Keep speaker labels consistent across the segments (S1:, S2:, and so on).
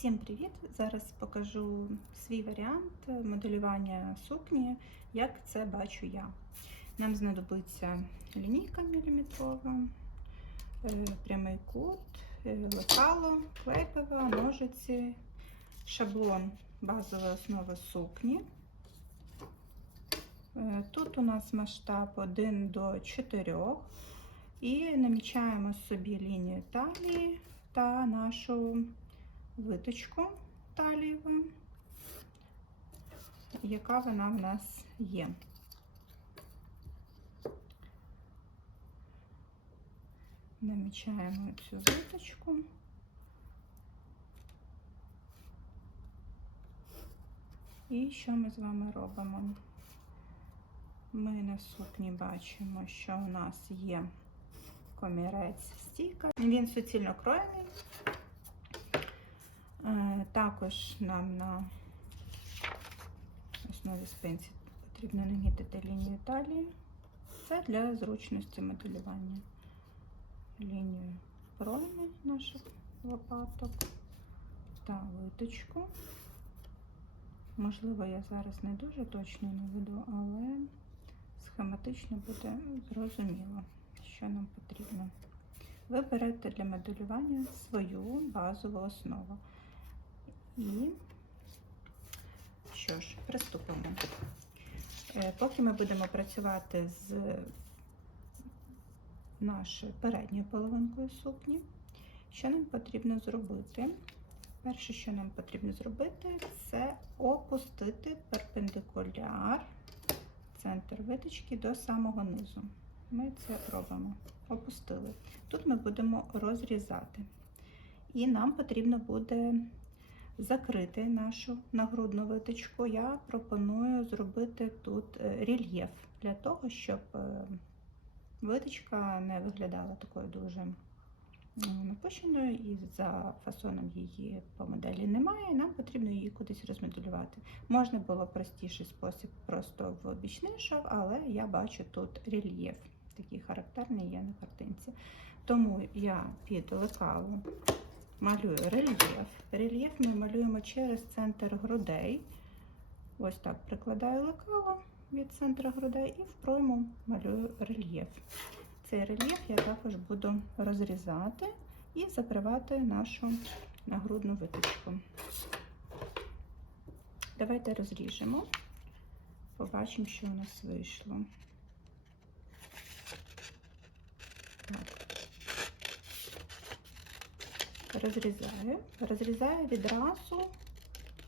S1: Всім привіт! Зараз покажу свій варіант моделювання сукні, як це бачу я. Нам знадобиться лінійка міліметрова, е, прямий кут, е, лекало, клейпова, ножиці, шаблон базова основа сукні. Е, Тут у нас масштаб 1 до 4 і намічаємо собі лінію талії та нашу виточку талієву, яка вона в нас є. Намічаємо цю виточку. І що ми з вами робимо? Ми на сукні бачимо, що у нас є комірець стійка. Він суцільно кроєний. Також нам на основі спинці потрібно намітити лінію талії. Це для зручності моделювання. Лінію пройми наших лопаток та виточку. Можливо, я зараз не дуже точно наведу, але схематично буде зрозуміло, що нам потрібно. Ви берете для моделювання свою базову основу. І що ж, приступимо. Е, Поки ми будемо працювати з нашою передньою половинкою сукні, що нам потрібно зробити? Перше, що нам потрібно зробити, це опустити перпендикуляр центр виточки до самого низу. Ми це робимо. Опустили. Тут ми будемо розрізати. І нам потрібно буде закрити нашу нагрудну виточку. Я пропоную зробити тут е, рельєф для того, щоб е, виточка не виглядала такою дуже напущеною, і за фасоном її по моделі немає, нам потрібно її кудись розмоделювати. Можна було простіший спосіб просто в бічний шов, але я бачу тут рельєф, такий характерний є на картинці. Тому я під лекалу малюю рельєф. Рельєф ми малюємо через центр грудей. Ось так прикладаю лекало від центру грудей і в пройму малюю рельєф. Цей рельєф я також буду розрізати і закривати нашу нагрудну виточку. Давайте розріжемо, побачимо, що у нас вийшло. Розрізаю, розрізаю відразу,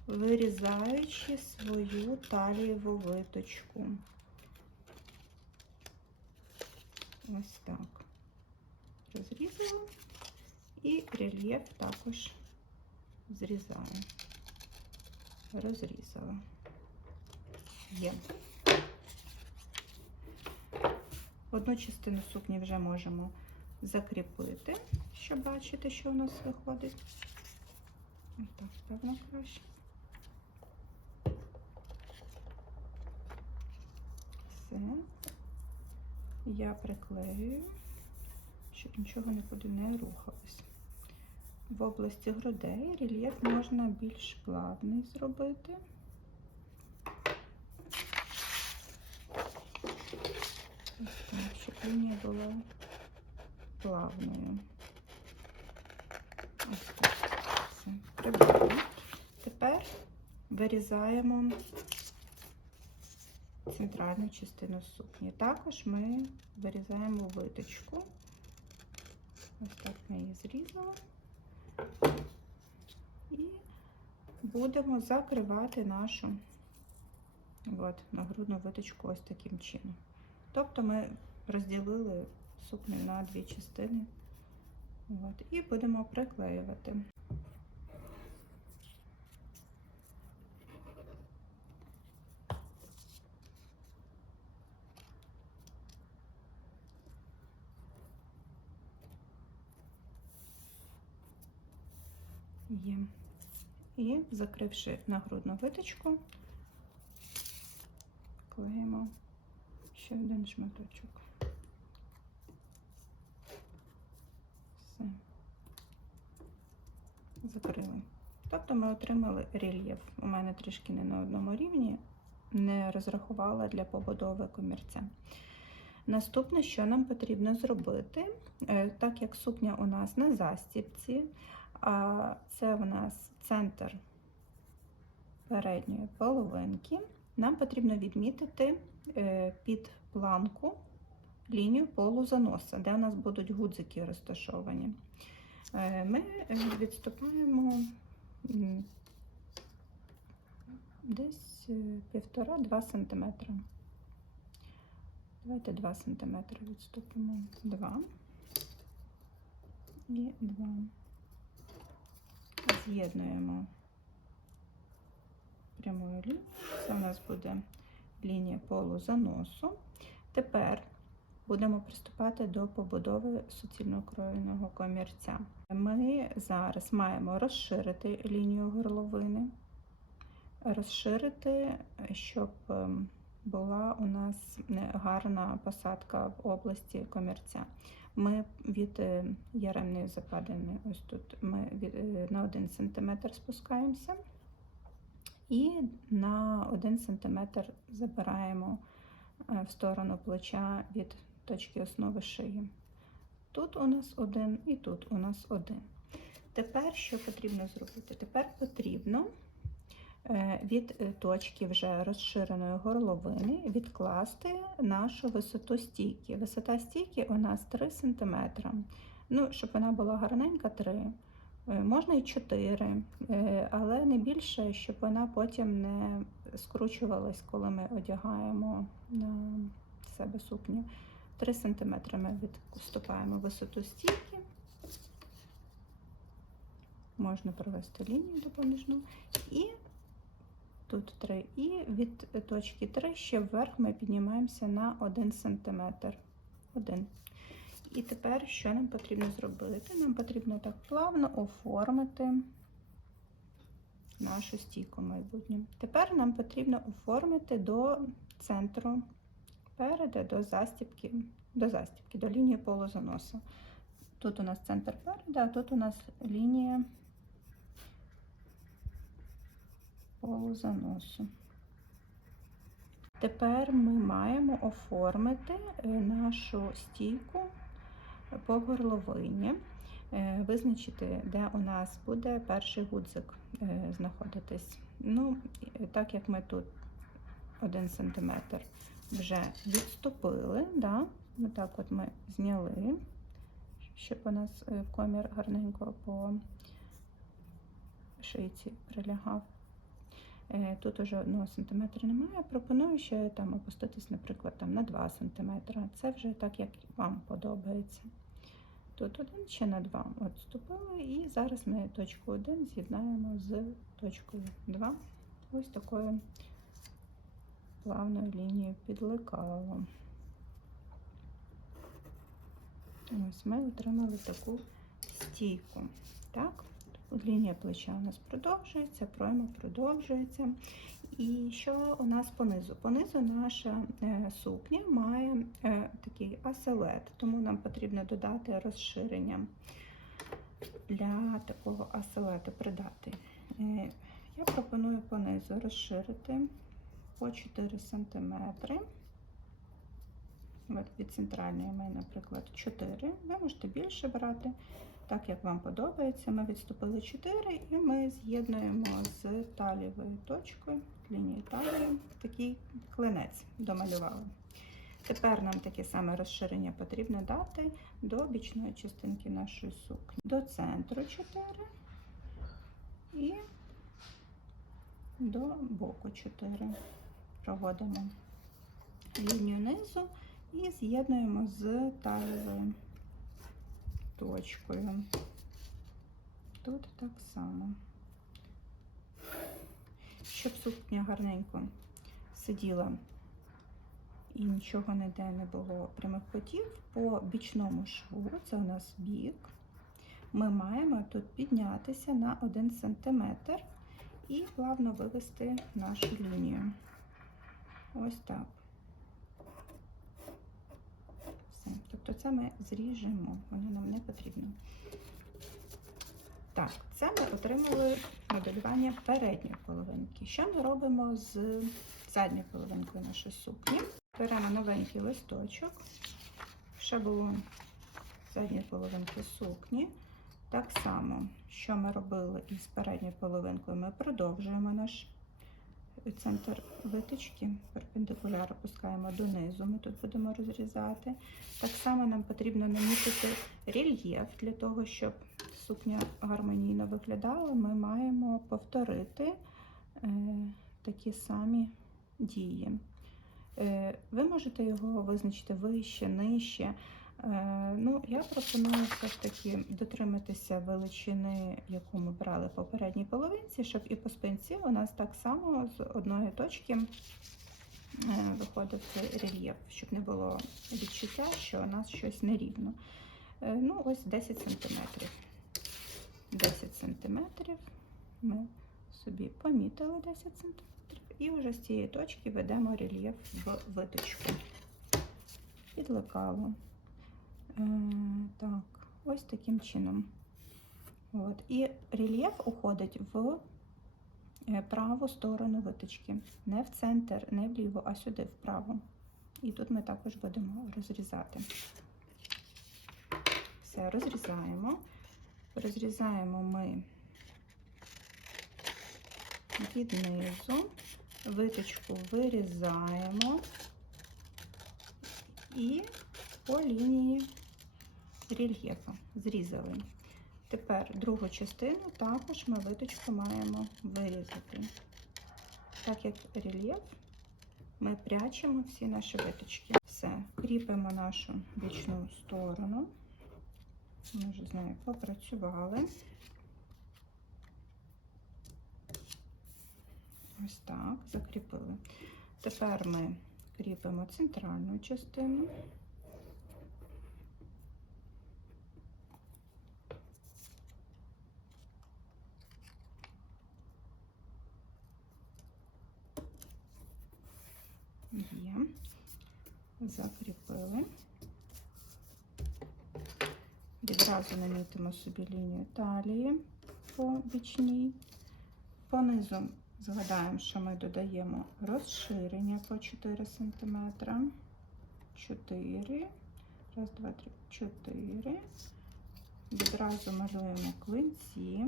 S1: вирізаючи свою талієву виточку. Ось так. Розрізала і рельєф також зрізаю. Розрізала. Є. Одну частину сукні вже можемо закріпити, щоб бачити, що у нас виходить. Так, певно, краще. Все я приклеюю, щоб нічого нікуди не рухалось. В області грудей рельєф можна більш плавний зробити. Ось так, щоб лінія була плавною. Ось. Тепер вирізаємо центральну частину сукні. Також ми вирізаємо виточку. Ось так ми її зрізали. І будемо закривати нашу от, нагрудну виточку ось таким чином. Тобто ми розділили сукню на дві частини. От, і будемо приклеювати. Є. І закривши нагрудну виточку, клеїмо ще один шматочок. Все. Закрили. Тобто ми отримали рельєф. У мене трішки не на одному рівні, не розрахувала для побудови комірця. Наступне, що нам потрібно зробити, е, так як сукня у нас на застіпці, а це у нас центр передньої половинки, нам потрібно відмітити е, під планку лінію полузаноса, де у нас будуть гудзики розташовані. Е, Ми відступаємо десь е, півтора-два сантиметри. Давайте 2 см відступимо. 2 і 2. З'єднуємо прямою лінією. Це у нас буде лінія полузаносу. Тепер будемо приступати до побудови суцільно кроєного комірця. Ми зараз маємо розширити лінію горловини, розширити, щоб ем, була у нас гарна посадка в області комірця. Ми від е, яремної западини, ось тут ми е, на 1 см спускаємося і на 1 см забираємо е, в сторону плеча від точки основи шиї. Тут у нас один і тут у нас один. Тепер що потрібно зробити? Тепер потрібно е, від точки вже розширеної горловини відкласти нашу висоту стійки. Висота стійки у нас 3 см. Ну, щоб вона була гарненька, 3 Е, Можна і 4, е, але не більше, щоб вона потім не скручувалась, коли ми одягаємо на себе сукню. 3 см відступаємо висоту стійки. Можна провести лінію допоміжну. І тут 3. І від точки 3 ще вверх ми піднімаємося на 1 см. 1. І тепер що нам потрібно зробити? Нам потрібно так плавно оформити нашу стійку майбутню. Тепер нам потрібно оформити до центру переду, до застіпки, до застіпки, до лінії полузаносу. Тут у нас центр переду, а тут у нас лінія полузаносу. Тепер ми маємо оформити е, нашу стійку по горловині, е, визначити, де у нас буде перший гудзик е, знаходитись. Ну, так як ми тут 1 см вже відступили, да? так от ми зняли, щоб у нас комір гарненько по шийці прилягав. Тут уже 1 см немає. Пропоную ще там опуститись, наприклад, там на 2 см. Це вже так, як вам подобається. Тут один ще на 2 відступили, і зараз ми точку 1 з'єднаємо з точкою 2. Ось такою плавною лінією підлекало. Ось ми отримали таку стійку. Так? Лінія плеча у нас продовжується, пройма продовжується. І що у нас понизу? Понизу наша е, сукня має е, такий асилет, тому нам потрібно додати розширення для такого асилету придати. Е, я пропоную понизу розширити по 4 см. Від центральної ми, наприклад, 4. Ви можете більше брати так як вам подобається. Ми відступили 4 і ми з'єднуємо з талієвою точкою, лінією талії, такий клинець домалювали. Тепер нам таке саме розширення потрібно дати до бічної частинки нашої сукні. До центру 4 і до боку 4. Проводимо лінію низу і з'єднуємо з талієвою точкою. Тут так само. Щоб сукня гарненько сиділа і нічого ніде не було прямих потів, по бічному шву, це у нас бік, ми маємо тут піднятися на 1 см і плавно вивести нашу лінію. Ось так. Все. Тобто це ми зріжемо, воно нам не потрібно. Так, це ми отримали моделювання передньої половинки. Що ми робимо з задньою половинкою нашої сукні? Беремо новенький листочок, шаблон задньої половинки сукні. Так само, що ми робили із передньою половинкою, ми продовжуємо наш центр виточки, перпендикуляр опускаємо донизу, ми тут будемо розрізати. Так само нам потрібно намітити рельєф для того, щоб сукня гармонійно виглядала, ми маємо повторити е, такі самі дії. Е, ви можете його визначити вище, нижче. Е, ну, я пропоную все ж таки дотриматися величини, яку ми брали по попередній половинці, щоб і по спинці у нас так само з одної точки е, виходив цей рельєф, щоб не було відчуття, що у нас щось нерівно. Е, ну, ось 10 сантиметрів. 10 сантиметрів ми собі помітили 10 сантиметрів і вже з цієї точки ведемо рельєф в виточку. Під лекало. Е, так, ось таким чином. От. І рельєф уходить в е, праву сторону виточки. Не в центр, не вліво, а сюди вправо. І тут ми також будемо розрізати. Все, розрізаємо. Розрізаємо ми від низу, виточку вирізаємо і по лінії рельєфу зрізали. Тепер другу частину також ми виточку маємо вирізати. Так як рельєф, ми прячемо всі наші виточки. Все, кріпимо нашу бічну сторону. Ми вже з нею попрацювали. Ось так, закріпили. Тепер ми кріпимо центральну частину. Є, закріпили. Відразу намітимо собі лінію талії по бічній. Понизу згадаємо, що ми додаємо розширення по 4 см. 4. Раз, два, три, 4. Відразу малюємо клинці.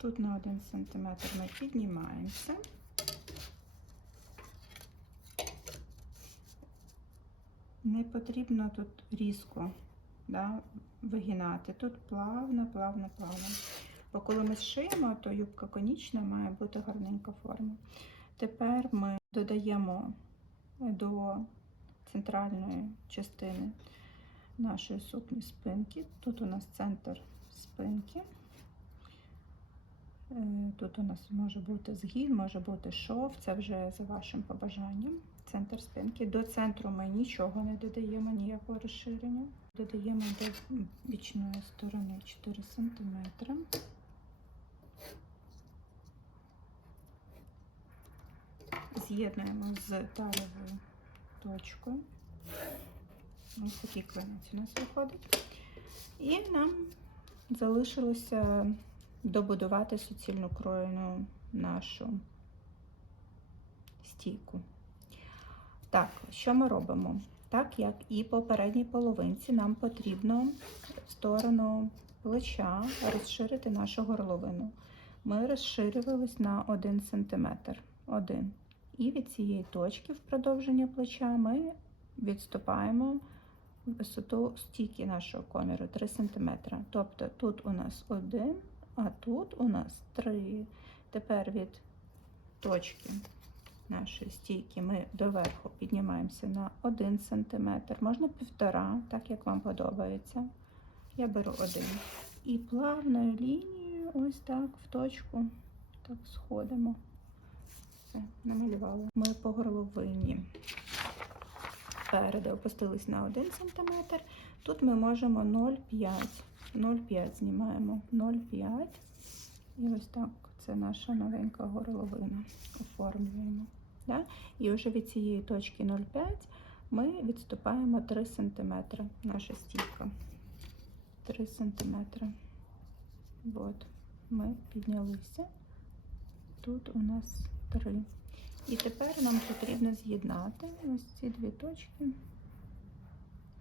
S1: Тут на 1 см ми піднімаємося. Не потрібно тут різко да, вигинати. Тут плавно, плавно, плавно. Бо коли ми шиємо, то юбка конічна має бути гарненька форма. Тепер ми додаємо до центральної частини нашої сукні спинки. Тут у нас центр спинки. Е, Тут у нас може бути згін, може бути шов, це вже за вашим побажанням. Центр спинки. До центру ми нічого не додаємо, ніякого розширення. Додаємо до бічної сторони 4 см. З'єднуємо з талевою точкою. Ось такий клинець у нас виходить. І нам залишилося добудувати суцільну кроєну нашу стійку. Так, що ми робимо? Так як і по передній половинці, нам потрібно в сторону плеча розширити нашу горловину. Ми розширювались на 1 см. 1. І від цієї точки в продовження плеча ми відступаємо висоту стійки нашого коміру 3 см. Тобто тут у нас 1, а тут у нас 3. Тепер від точки нашої стійки ми доверху піднімаємося на 1 см, можна півтора, так як вам подобається. Я беру один. І плавною лінією, ось так, в точку, так сходимо. Все, намалювали. Ми по горловині спереду опустились на 1 см. Тут ми можемо 0,5. 0,5 знімаємо 0,5. І ось так це наша новенька горловина. Оформлюємо. Да? І вже від цієї точки 0,5 ми відступаємо 3 см. Наша стійка. 3 см. От, ми піднялися. Тут у нас 3. І тепер нам потрібно з'єднати ось ці дві точки.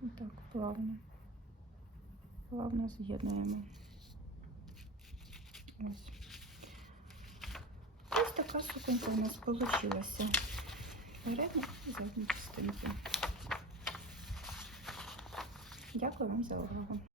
S1: Отак, плавно. Плавно з'єднуємо. Ось. Ось така суконька у нас вийшла. Передня і задні частинки. Дякую вам за увагу.